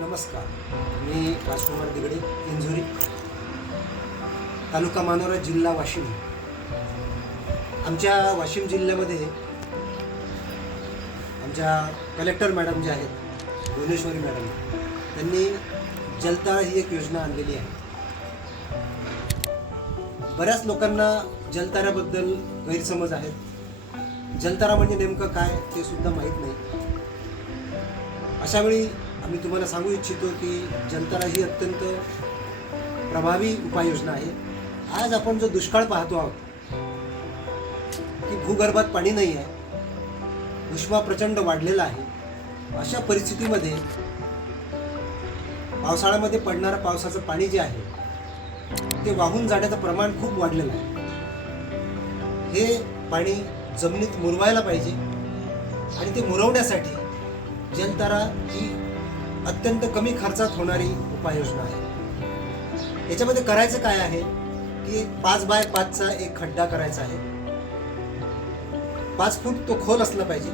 नमस्कार. मी राजकुमार दिगडे इंजुरी तालुका मानोरा जिल्हा वाशिम. आमच्या वाशिम जिल्ह्यामध्ये आमच्या कलेक्टर मॅडम जे आहेत भुवनेश्वरी मॅडम त्यांनी जलतळ ही एक योजना आणलेली आहे. बऱ्याच लोकांना जलताऱ्याबद्दल गैरसमज आहेत. जलतारा म्हणजे नेमकं काय ते सुद्धा माहीत नाही. अशावेळी मी तुम्हाला सांगू इच्छितो की जलतारा ही अत्यंत प्रभावी उपाययोजना आहे. आज आपण जो दुष्काळ पाहतो आहोत की भूगर्भात पाणी नाही आहे. उष्मा प्रचंड वाढलेला आहे. अशा परिस्थितीमध्ये पावसाळ्यामध्ये पडणारं पावसाचं पाणी जे आहे ते वाहून जाण्याचं प्रमाण खूप वाढलेलं आहे. हे पाणी जमिनीत मुरवायला पाहिजे आणि ते मुरवण्यासाठी जलतारा ही अत्यंत कमी खर्चात होणारी उपाययोजना आहे. याच्यामध्ये करायचं काय आहे? की पाच बाय पाचचा एक खड्डा करायचा आहे. पाच फूट तो खोल असला पाहिजे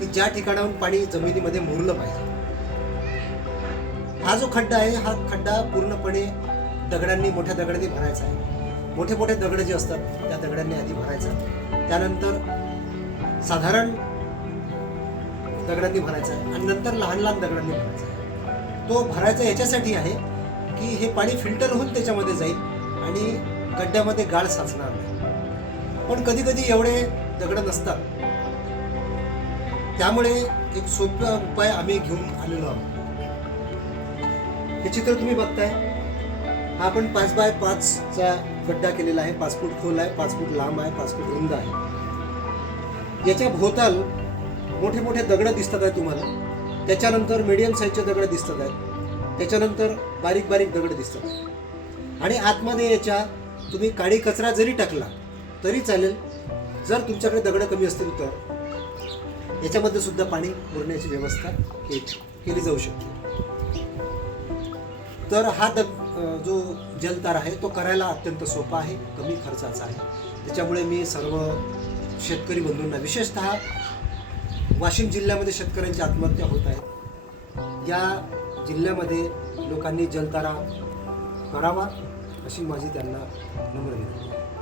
की ज्या ठिकाणाहून पाणी जमिनीमध्ये मुरलं पाहिजे. हा जो खड्डा आहे हा खड्डा पूर्णपणे दगडांनी मोठ्या दगडांनी भरायचा आहे. मोठे मोठे दगड जे असतात त्या दगडांनी आधी भरायचा. त्यानंतर साधारण दगडांनी भरायचा आहे. आणि नंतर लहान लहान दगडांनी भरायचा आहे. तो भरायचा याच्यासाठी आहे की हे पाणी फिल्टर होऊन त्याच्यामध्ये जाईल आणि गड्ड्यामध्ये गाळ साचणार नाही. पण कधी कधी एवढे दगड नसतात. त्यामुळे एक सोपा उपाय आम्ही घेऊन आलेलो आहोत. हे चित्र तुम्ही बघताय. हा आपण पाच बाय पाचचा गड्डा केलेला आहे. पाच फूट खोल आहे पाच फूट लांब आहे पाच फूट रुंद आहे. याच्या भोवताल मोठे मोठे दगडं दिसतात आहेत तुम्हाला. त्याच्यानंतर मिडियम साईजचे दगड दिसतात आहेत. त्याच्यानंतर बारीक बारीक दगड दिसतात आणि आतमध्ये याच्या तुम्ही काळी कचरा जरी टाकला तरी चालेल. जर तुमच्याकडे दगड कमी असतील तर. याच्यामध्ये सुद्धा पाणी पुरण्याची व्यवस्था केली जाऊ शकते. तर हा दग जो जलतार आहे तो करायला अत्यंत सोपा आहे कमी खर्चाचा आहे. त्याच्यामुळे मी सर्व शेतकरी बंधूंना विशेषतः वाशिम जिल्ह्यामध्ये शेतकऱ्यांची आत्महत्या होत आहेत या जिल्ह्यामध्ये लोकांनी जलतारा करावा अशी माझी त्यांना नम्र विनंती. आहे